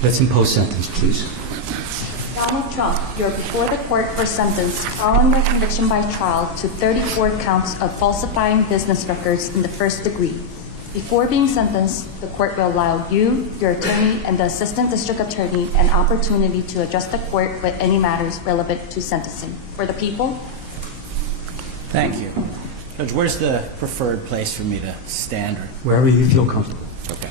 Let's impose sentence, please. Donald Trump, you're before the court for sentence following your conviction by trial to 34 counts of falsifying business records in the first degree. Before being sentenced, the court will allow you, your attorney, and the assistant district attorney an opportunity to address the court with any matters relevant to sentencing. For the people. Thank you. Judge, where's the preferred place for me to stand? Wherever you feel comfortable. Okay.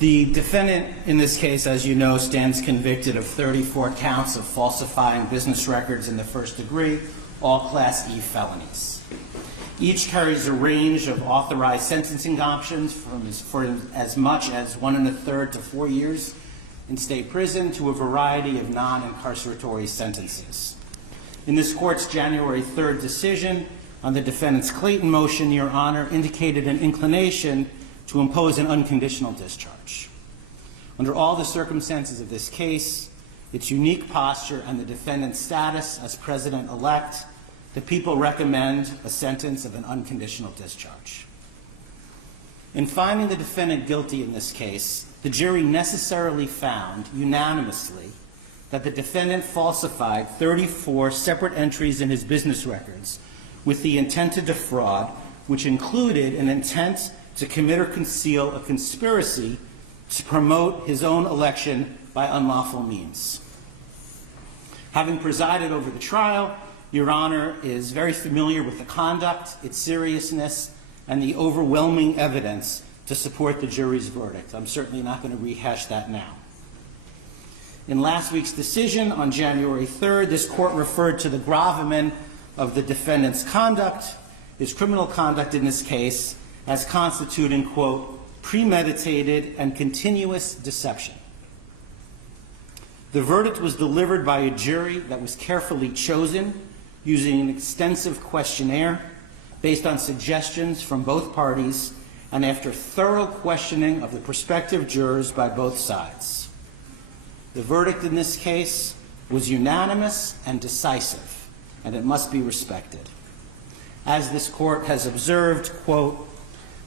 The defendant in this case, as you know, stands convicted of 34 counts of falsifying business records in the first degree, all Class E felonies. Each carries a range of authorized sentencing options for as much as 1 1/3 to 4 years in state prison to a variety of non-incarceratory sentences. In this court's January 3rd decision on the defendant's Clayton motion, Your Honor indicated an inclination to impose an unconditional discharge. Under all the circumstances of this case, its unique posture and the defendant's status as president-elect, the people recommend a sentence of an unconditional discharge. In finding the defendant guilty in this case, the jury necessarily found unanimously that the defendant falsified 34 separate entries in his business records with the intent to defraud, which included an intent to commit or conceal a conspiracy to promote his own election by unlawful means. Having presided over the trial, Your Honor is very familiar with the conduct, its seriousness, and the overwhelming evidence to support the jury's verdict. I'm certainly not going to rehash that now. In last week's decision on January 3rd, this court referred to the gravamen of the defendant's conduct, his criminal conduct in this case, as constituting, quote, premeditated and continuous deception. The verdict was delivered by a jury that was carefully chosen using an extensive questionnaire based on suggestions from both parties and after thorough questioning of the prospective jurors by both sides. The verdict in this case was unanimous and decisive, and it must be respected. As this court has observed, quote,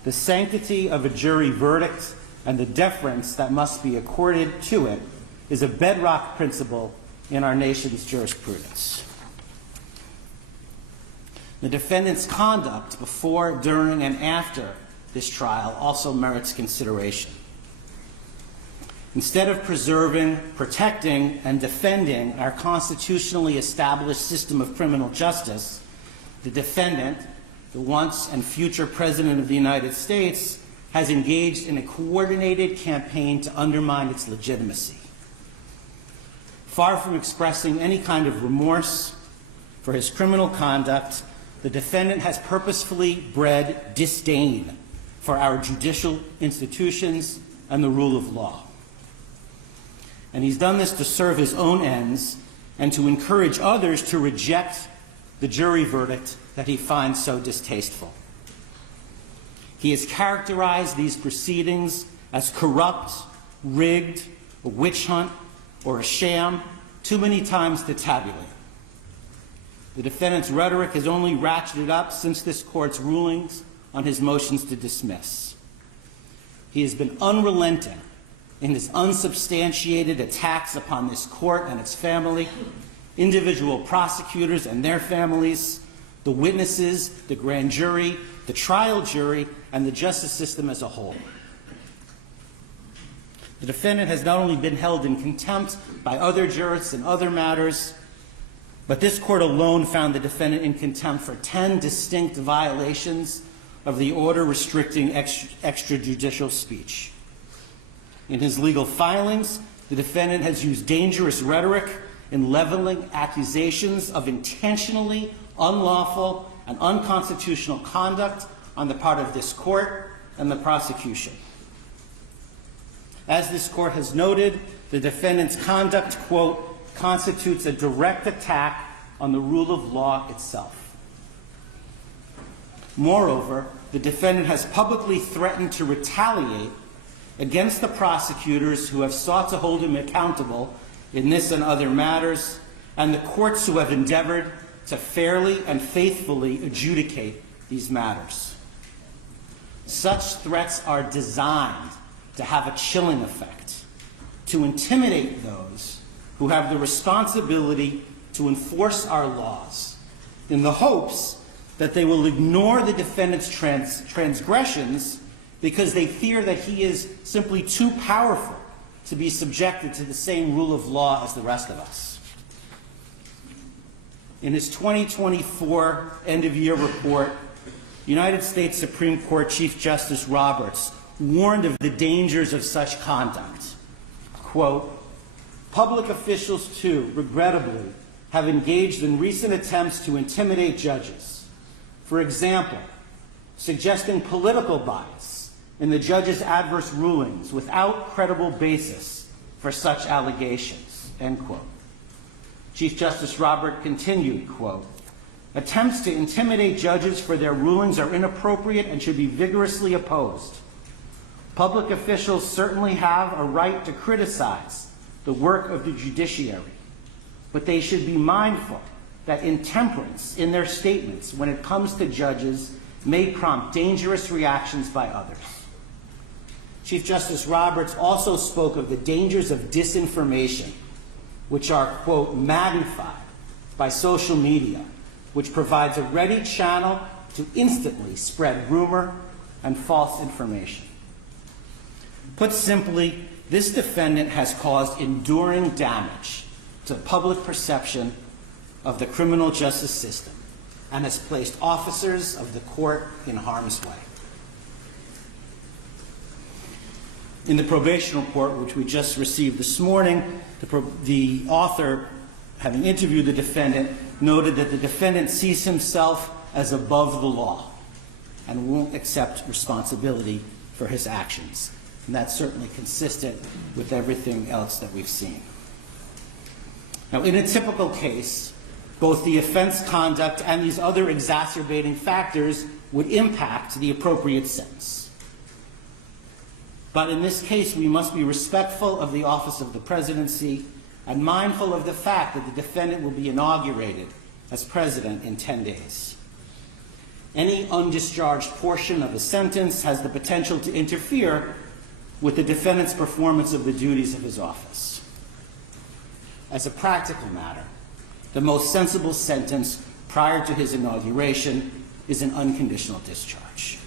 the sanctity of a jury verdict and the deference that must be accorded to it is a bedrock principle in our nation's jurisprudence. The defendant's conduct before, during, and after this trial also merits consideration. Instead of preserving, protecting, and defending our constitutionally established system of criminal justice, the defendant, the once and future President of the United States, has engaged in a coordinated campaign to undermine its legitimacy. Far from expressing any kind of remorse for his criminal conduct, the defendant has purposefully bred disdain for our judicial institutions and the rule of law. And he's done this to serve his own ends and to encourage others to reject the jury verdict that he finds so distasteful. He has characterized these proceedings as corrupt, rigged, a witch hunt, or a sham too many times to tabulate. The defendant's rhetoric has only ratcheted up since this court's rulings on his motions to dismiss. He has been unrelenting in his unsubstantiated attacks upon this court and its family, individual prosecutors and their families, the witnesses, the grand jury, the trial jury, and the justice system as a whole. The defendant has not only been held in contempt by other jurists in other matters, but this court alone found the defendant in contempt for 10 distinct violations of the order restricting extrajudicial speech. In his legal filings, the defendant has used dangerous rhetoric in leveling accusations of intentionally unlawful and unconstitutional conduct on the part of this court and the prosecution. As this court has noted, the defendant's conduct, quote, constitutes a direct attack on the rule of law itself. Moreover, the defendant has publicly threatened to retaliate against the prosecutors who have sought to hold him accountable in this and other matters, and the courts who have endeavored to fairly and faithfully adjudicate these matters. Such threats are designed to have a chilling effect, to intimidate those who have the responsibility to enforce our laws, in the hopes that they will ignore the defendant's transgressions because they fear that he is simply too powerful to be subjected to the same rule of law as the rest of us. In his 2024 end-of-year report, United States Supreme Court Chief Justice Roberts warned of the dangers of such conduct. Quote, "Public officials, too, regrettably, have engaged in recent attempts to intimidate judges. For example, suggesting political bias in the judge's adverse rulings without credible basis for such allegations," end quote. Chief Justice Roberts continued, quote, "Attempts to intimidate judges for their rulings are inappropriate and should be vigorously opposed. Public officials certainly have a right to criticize the work of the judiciary, but they should be mindful that intemperance in their statements when it comes to judges may prompt dangerous reactions by others." Chief Justice Roberts also spoke of the dangers of disinformation, which are, quote, "magnified by social media, which provides a ready channel to instantly spread rumor and false information." Put simply, this defendant has caused enduring damage to public perception of the criminal justice system and has placed officers of the court in harm's way. In the probation report, which we just received this morning, the author, having interviewed the defendant, noted that the defendant sees himself as above the law and won't accept responsibility for his actions. And that's certainly consistent with everything else that we've seen. Now, in a typical case, both the offense conduct and these other exacerbating factors would impact the appropriate sentence. But in this case, we must be respectful of the office of the presidency and mindful of the fact that the defendant will be inaugurated as president in 10 days. Any undischarged portion of a sentence has the potential to interfere with the defendant's performance of the duties of his office. As a practical matter, the most sensible sentence prior to his inauguration is an unconditional discharge.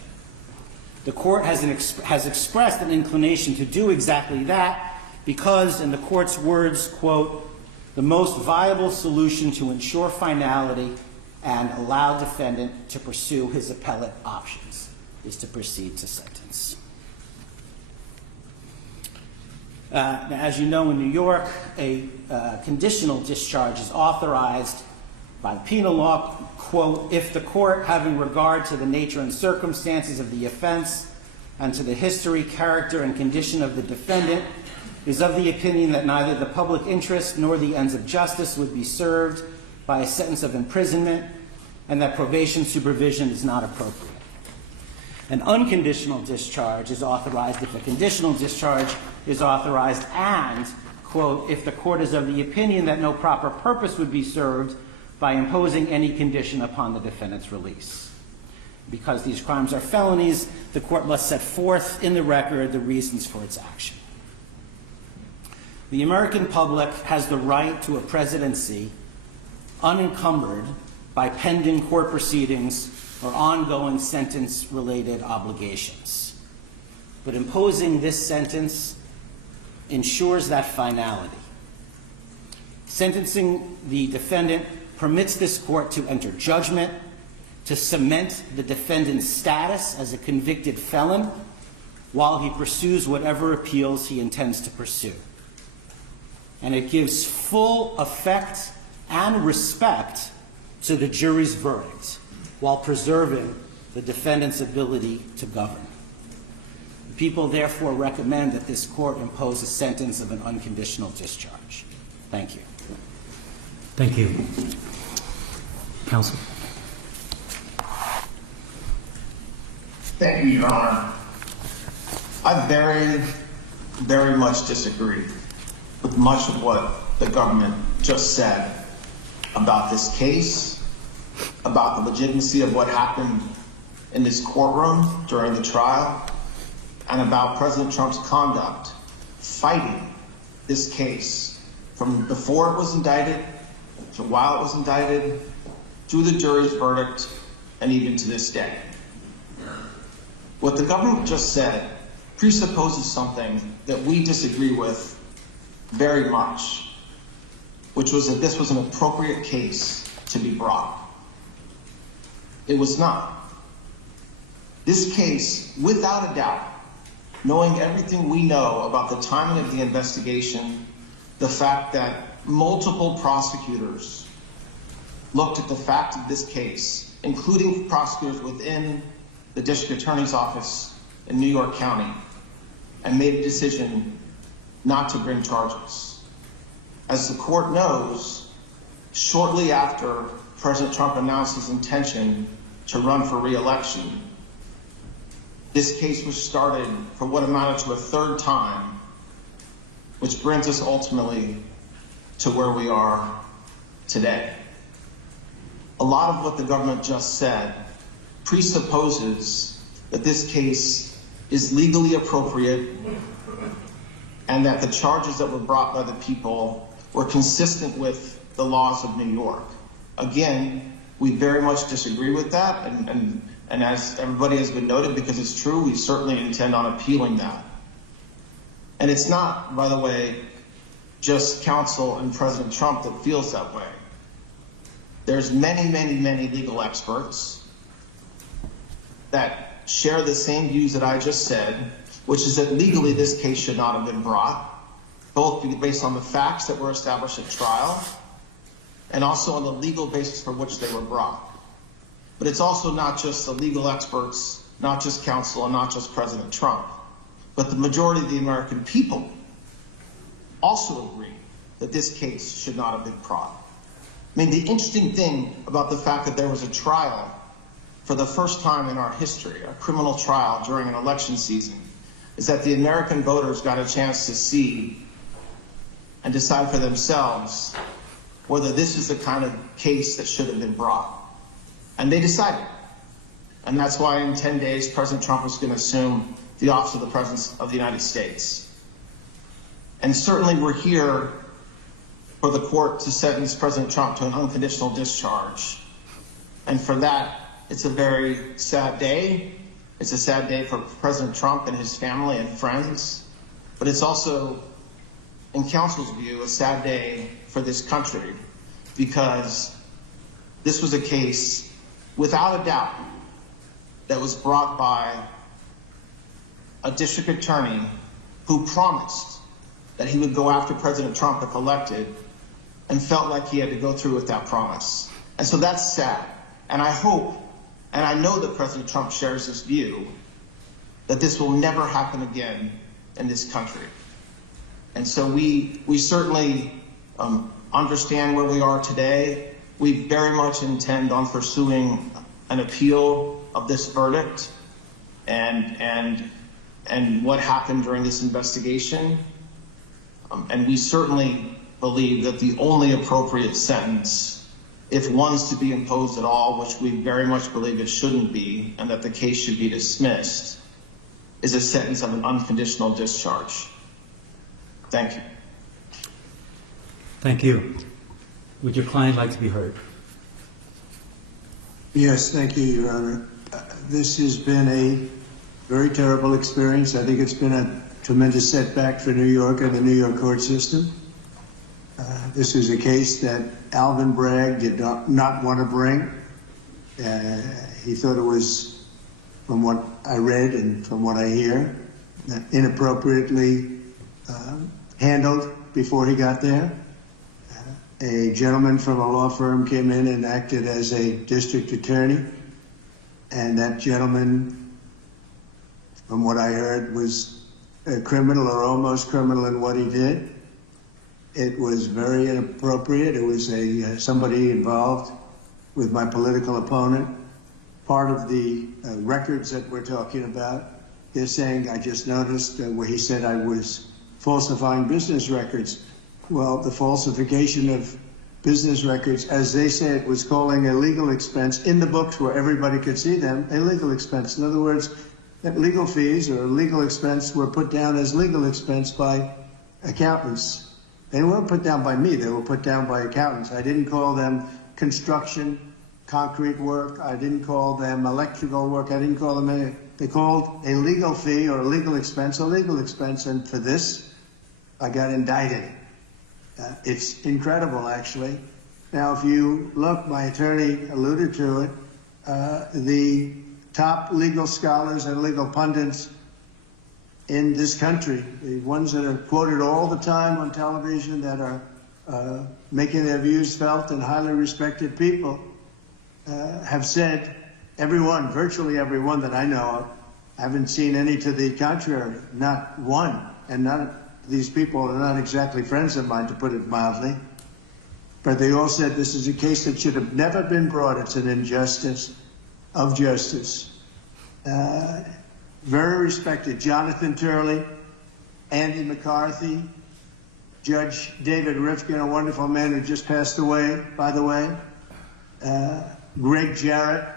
The court has expressed an inclination to do exactly that because, in the court's words, quote, "the most viable solution to ensure finality and allow defendant to pursue his appellate options is to proceed to sentence." Now, as you know, in New York, a conditional discharge is authorized by the penal law, quote, "if the court, having regard to the nature and circumstances of the offense and to the history, character, and condition of the defendant, is of the opinion that neither the public interest nor the ends of justice would be served by a sentence of imprisonment, and that probation supervision is not appropriate." An unconditional discharge is authorized if a conditional discharge is authorized and, quote, "if the court is of the opinion that no proper purpose would be served by imposing any condition upon the defendant's release." Because these crimes are felonies, the court must set forth in the record the reasons for its action. The American public has the right to a presidency unencumbered by pending court proceedings or ongoing sentence-related obligations. But imposing this sentence ensures that finality. Sentencing the defendant permits this court to enter judgment, to cement the defendant's status as a convicted felon while he pursues whatever appeals he intends to pursue. And it gives full effect and respect to the jury's verdict while preserving the defendant's ability to govern. The people therefore recommend that this court impose a sentence of an unconditional discharge. Thank you. Thank you. Counsel. Thank you, Your Honor. I very much disagree with much of what the government just said about this case, about the legitimacy of what happened in this courtroom during the trial, and about President Trump's conduct fighting this case from before it was indicted, to while it was indicted, through the jury's verdict, and even to this day. What the government just said presupposes something that we disagree with very much, which was that this was an appropriate case to be brought. It was not. This case, without a doubt, knowing everything we know about the timing of the investigation, the fact that multiple prosecutors looked at the fact of this case, including prosecutors within the district attorney's office in New York County, and made a decision not to bring charges. As the court knows, shortly after President Trump announced his intention to run for re-election, this case was started for what amounted to a third time, which brings us ultimately to where we are today. A lot of what the government just said presupposes that this case is legally appropriate and that the charges that were brought by the people were consistent with the laws of New York. Again, we very much disagree with that, and as everybody has been noted, because it's true, we certainly intend on appealing that. And it's not, by the way, just counsel and President Trump that feels that way. There's many, many, many legal experts that share the same views that I just said, which is that legally this case should not have been brought, both based on the facts that were established at trial and also on the legal basis for which they were brought. But it's also not just the legal experts, not just counsel, and not just President Trump, but the majority of the American people also agree that this case should not have been brought. I mean, the interesting thing about the fact that there was a trial for the first time in our history, a criminal trial during an election season, is that the American voters got a chance to see and decide for themselves whether this is the kind of case that should have been brought. And they decided. And that's why in 10 days, President Trump was going to assume the office of the President of the United States. And certainly we're here for the court to sentence President Trump to an unconditional discharge. And for that, it's a very sad day. It's a sad day for President Trump and his family and friends. But it's also, in counsel's view, a sad day for this country, because this was a case, without a doubt, that was brought by a district attorney who promised that he would go after President Trump if elected, and felt like he had to go through with that promise. And so that's sad. And I hope, and I know that President Trump shares this view, that this will never happen again in this country. And so we certainly understand where we are today. We very much intend on pursuing an appeal of this verdict and what happened during this investigation. And we certainly believe that the only appropriate sentence, if one's to be imposed at all, which we very much believe it shouldn't be, and that the case should be dismissed, is a sentence of an unconditional discharge. Thank you. Thank you. Would your client like to be heard? Yes, thank you, Your Honor. This has been a very terrible experience. I think it's been a tremendous setback for New York and the New York court system. This is a case that Alvin Bragg did not want to bring. He thought it was, from what I read and from what I hear, inappropriately handled before he got there. A gentleman from a law firm came in and acted as a district attorney, and that gentleman, from what I heard, was a criminal or almost criminal in what he did. It was very inappropriate. It was somebody involved with my political opponent. Part of the records that we're talking about, they're saying, I just noticed where he said I was falsifying business records. Well, the falsification of business records, as they say, it was calling a legal expense in the books where everybody could see them, a legal expense. In other words, that legal fees or legal expense were put down as legal expense by accountants. They weren't put down by me, they were put down by accountants. I didn't call them construction, concrete work. I didn't call them electrical work. I didn't call them anything. They called a legal fee or a legal expense, and for this, I got indicted. It's incredible, actually. Now, if you look, my attorney alluded to it, the top legal scholars and legal pundits in this country, the ones that are quoted all the time on television, that are making their views felt and highly respected people, have said, everyone, virtually everyone that I know of, I haven't seen any to the contrary, not one. And none of these people are not exactly friends of mine, to put it mildly. But they all said this is a case that should have never been brought. It's an injustice of justice. Very respected Jonathan Turley, Andy McCarthy, Judge David Rifkin, a wonderful man who just passed away, by the way, Greg Jarrett,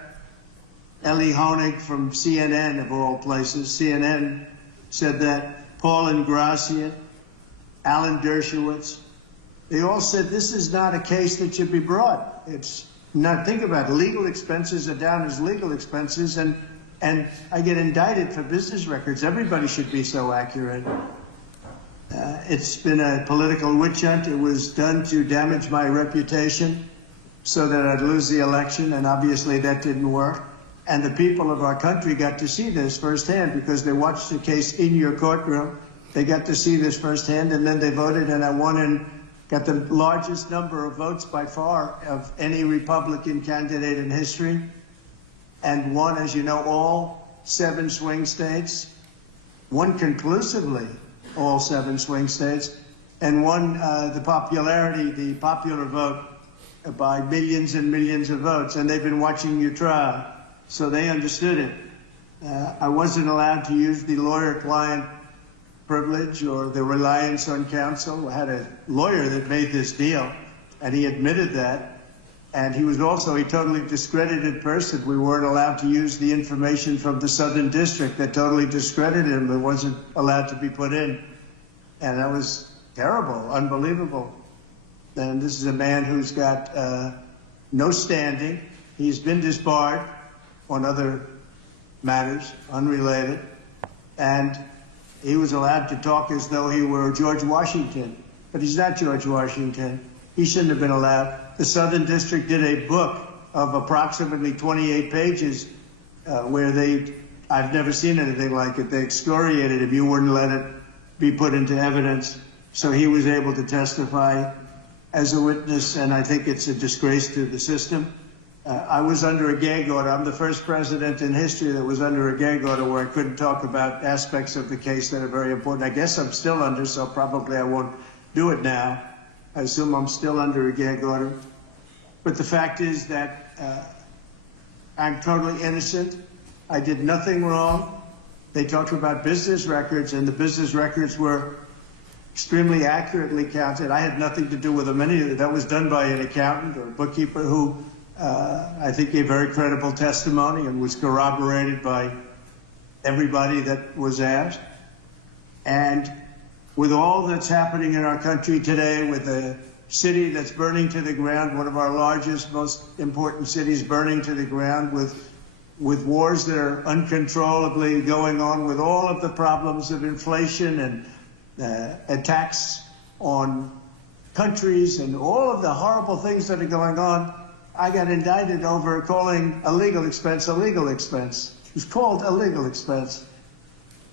Ellie Honig from CNN, of all places. CNN said that. Paul Ingratian, Alan Dershowitz. They all said this is not a case that should be brought. It's not, think about it, legal expenses are down as legal expenses, and I get indicted for business records. Everybody should be so accurate. It's been a political witch hunt. It was done to damage my reputation so that I'd lose the election, and obviously that didn't work. And the people of our country got to see this firsthand because they watched the case in your courtroom. They got to see this firsthand, and then they voted, and I won and got the largest number of votes by far of any Republican candidate in history, and won, as you know, all 7 swing states, won conclusively all 7 swing states, and won the popular vote by millions and millions of votes. And they've been watching your trial, so they understood it. I wasn't allowed to use the lawyer-client privilege or the reliance on counsel. I had a lawyer that made this deal, and he admitted that. And he was also a totally discredited person. We weren't allowed to use the information from the Southern District that totally discredited him. It wasn't allowed to be put in. And that was terrible, unbelievable. And this is a man who's got no standing. He's been disbarred on other matters, unrelated. And he was allowed to talk as though he were George Washington. But he's not George Washington. He shouldn't have been allowed. The Southern District did a book of approximately 28 pages where I've never seen anything like it. They excoriated him. You wouldn't let it be put into evidence. So he was able to testify as a witness, and I think it's a disgrace to the system. I was under a gag order. I'm the first president in history that was under a gag order where I couldn't talk about aspects of the case that are very important. I guess I'm still under, so probably I won't do it now. I assume I'm still under a gag order. But the fact is that I'm totally innocent. I did nothing wrong. They talked about business records, and the business records were extremely accurately counted. I had nothing to do with them. That was done by an accountant or a bookkeeper who I think gave very credible testimony and was corroborated by everybody that was asked. And with all that's happening in our country today, with a city that's burning to the ground, one of our largest, most important cities burning to the ground, with wars that are uncontrollably going on, with all of the problems of inflation and attacks on countries and all of the horrible things that are going on, I got indicted over calling a legal expense a legal expense. It was called a legal expense.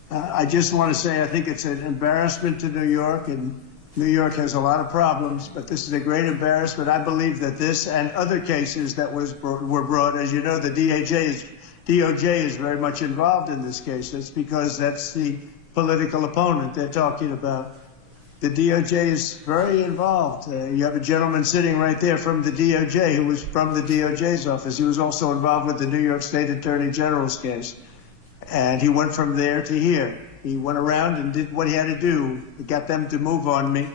I just want to say I think it's an embarrassment to New York, and New York has a lot of problems, but this is a great embarrassment. I believe that this and other cases that were brought, as you know, the DOJ is very much involved in this case. That's because that's the political opponent they're talking about. The DOJ is very involved. You have a gentleman sitting right there from the DOJ who was from the DOJ's office. He was also involved with the New York State Attorney General's case. And he went from there to here. He went around and did what he had to do. He got them to move on me.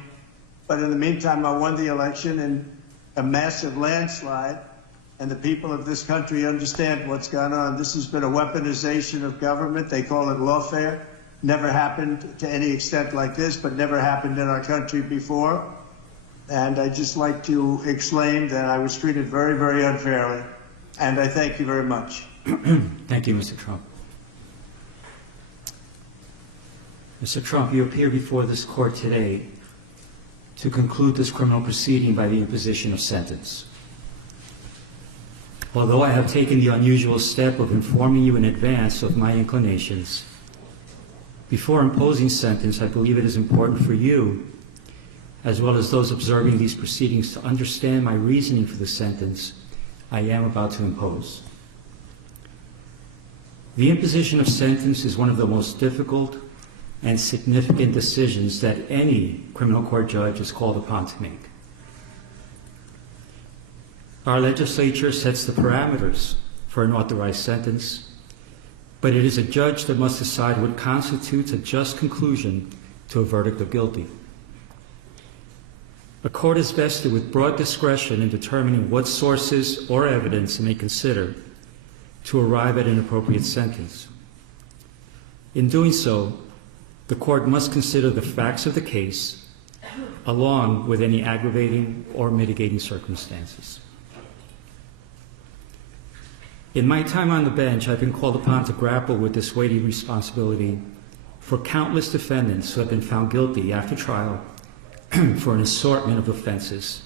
But in the meantime, I won the election in a massive landslide. and the people of this country understand what's gone on. This has been a weaponization of government. They call it lawfare. Never happened to any extent like this, but never happened in our country before. And I'd just like to exclaim that I was treated very, very unfairly. And I thank you very much. Thank you, Mr. Trump. Mr. Trump, you appear before this court today to conclude this criminal proceeding by the imposition of sentence. Although I have taken the unusual step of informing you in advance of my inclinations, before imposing sentence, I believe it is important for you, as well as those observing these proceedings, to understand my reasoning for the sentence I am about to impose. The imposition of sentence is one of the most difficult and significant decisions that any criminal court judge is called upon to make. Our legislature sets the parameters for an authorized sentence, but it is a judge that must decide what constitutes a just conclusion to a verdict of guilty. A court is vested with broad discretion in determining what sources or evidence it may consider to arrive at an appropriate sentence. In doing so, the court must consider the facts of the case along with any aggravating or mitigating circumstances. In my time on the bench, I've been called upon to grapple with this weighty responsibility for countless defendants who have been found guilty after trial for an assortment of offenses,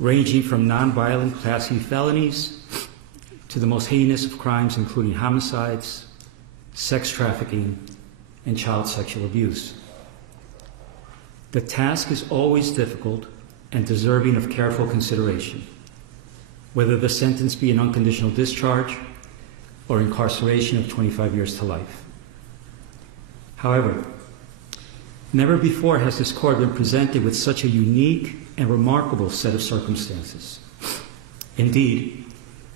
ranging from nonviolent Class E felonies to the most heinous of crimes, including homicides, sex trafficking, and child sexual abuse. The task is always difficult and deserving of careful consideration, whether the sentence be an unconditional discharge or incarceration of 25 years to life. However, never before has this court been presented with such a unique and remarkable set of circumstances. Indeed,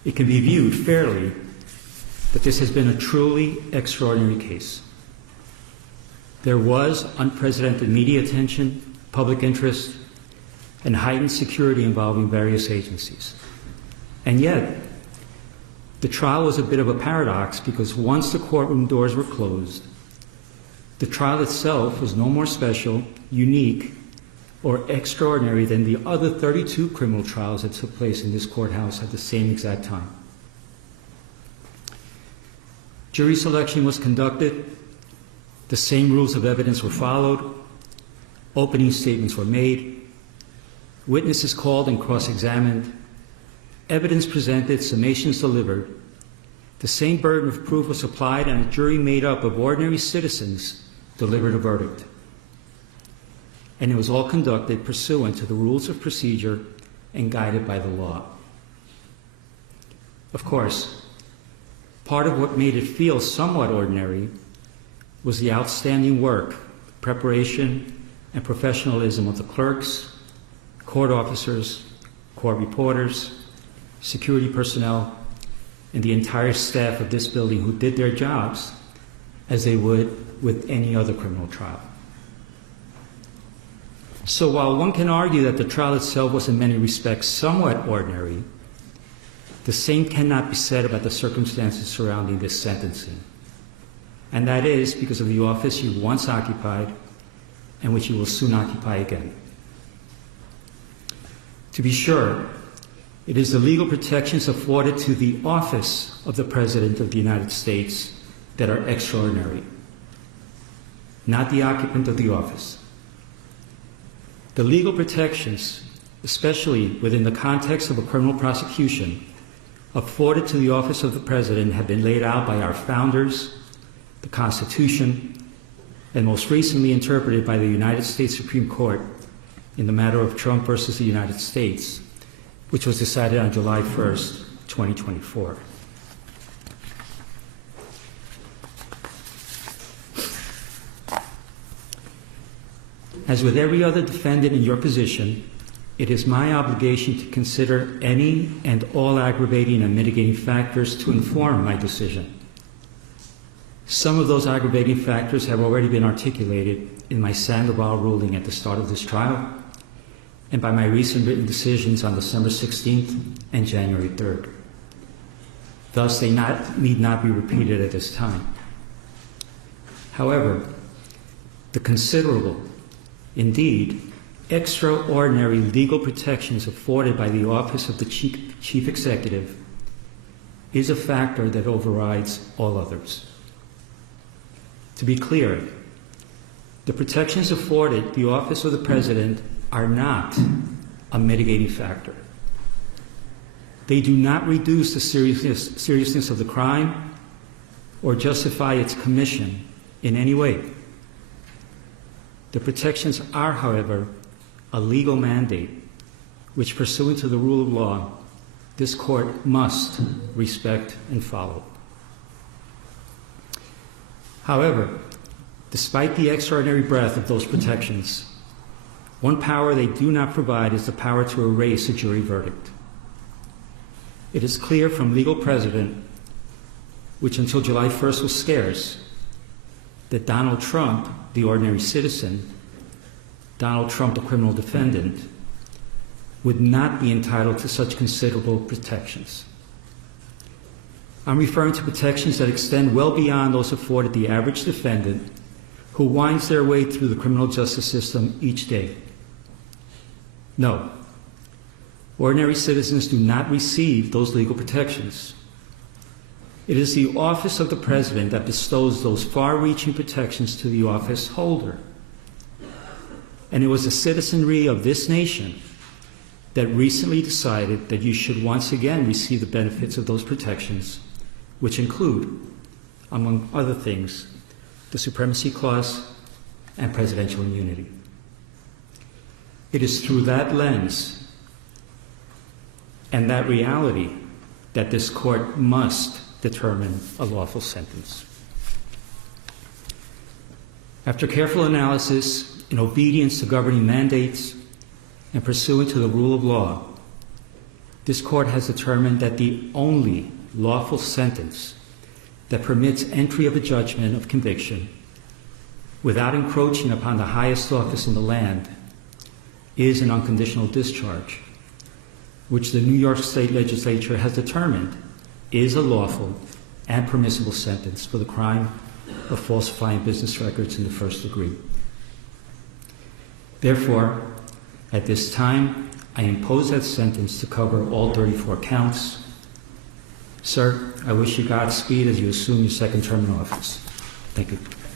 it can be viewed fairly that this has been a truly extraordinary case. There was unprecedented media attention, public interest, and heightened security involving various agencies. And yet, the trial was a bit of a paradox because once the courtroom doors were closed, the trial itself was no more special, unique, or extraordinary than the other 32 criminal trials that took place in this courthouse at the same exact time. Jury selection was conducted, the same rules of evidence were followed, opening statements were made, witnesses called and cross-examined, evidence presented, summations delivered. The same burden of proof was applied, and a jury made up of ordinary citizens delivered a verdict. And it was all conducted pursuant to the rules of procedure and guided by the law. Of course, part of what made it feel somewhat ordinary was the outstanding work, preparation, and professionalism of the clerks, court officers, court reporters, security personnel, and the entire staff of this building who did their jobs as they would with any other criminal trial. So while one can argue that the trial itself was in many respects somewhat ordinary, the same cannot be said about the circumstances surrounding this sentencing. And that is because of the office you once occupied and which you will soon occupy again. To be sure, it is the legal protections afforded to the office of the President of the United States that are extraordinary, not the occupant of the office. The legal protections, especially within the context of a criminal prosecution, afforded to the office of the President have been laid out by our founders, the Constitution, and most recently interpreted by the United States Supreme Court in the matter of Trump versus the United States, which was decided on July 1st, 2024. As with every other defendant in your position, it is my obligation to consider any and all aggravating and mitigating factors to inform my decision. Some of those aggravating factors have already been articulated in my Sandoval ruling at the start of this trial, and by my recent written decisions on December 16th and January 3rd. Thus, they need not be repeated at this time. However, the considerable, indeed, extraordinary legal protections afforded by the office of the Chief Executive is a factor that overrides all others. To be clear, the protections afforded the office of the President are not a mitigating factor. They do not reduce the seriousness of the crime or justify its commission in any way. The protections are, however, a legal mandate which, pursuant to the rule of law, this court must respect and follow. However, despite the extraordinary breadth of those protections, one power they do not provide is the power to erase a jury verdict. It is clear from legal precedent, which until July 1st was scarce, that Donald Trump, the ordinary citizen, Donald Trump, the criminal defendant, would not be entitled to such considerable protections. I'm referring to protections that extend well beyond those afforded the average defendant who winds their way through the criminal justice system each day. No, ordinary citizens do not receive those legal protections. It is the office of the President that bestows those far-reaching protections to the office holder. And it was the citizenry of this nation that recently decided that you should once again receive the benefits of those protections, which include, among other things, the Supremacy Clause and presidential immunity. It is through that lens and that reality that this court must determine a lawful sentence. After careful analysis, in obedience to governing mandates, and pursuant to the rule of law, this court has determined that the only lawful sentence that permits entry of a judgment of conviction without encroaching upon the highest office in the land is an unconditional discharge, which the New York State Legislature has determined is a lawful and permissible sentence for the crime of falsifying business records in the first degree. Therefore, at this time, I impose that sentence to cover all 34 counts. Sir, I wish you Godspeed as you assume your second term in office. Thank you.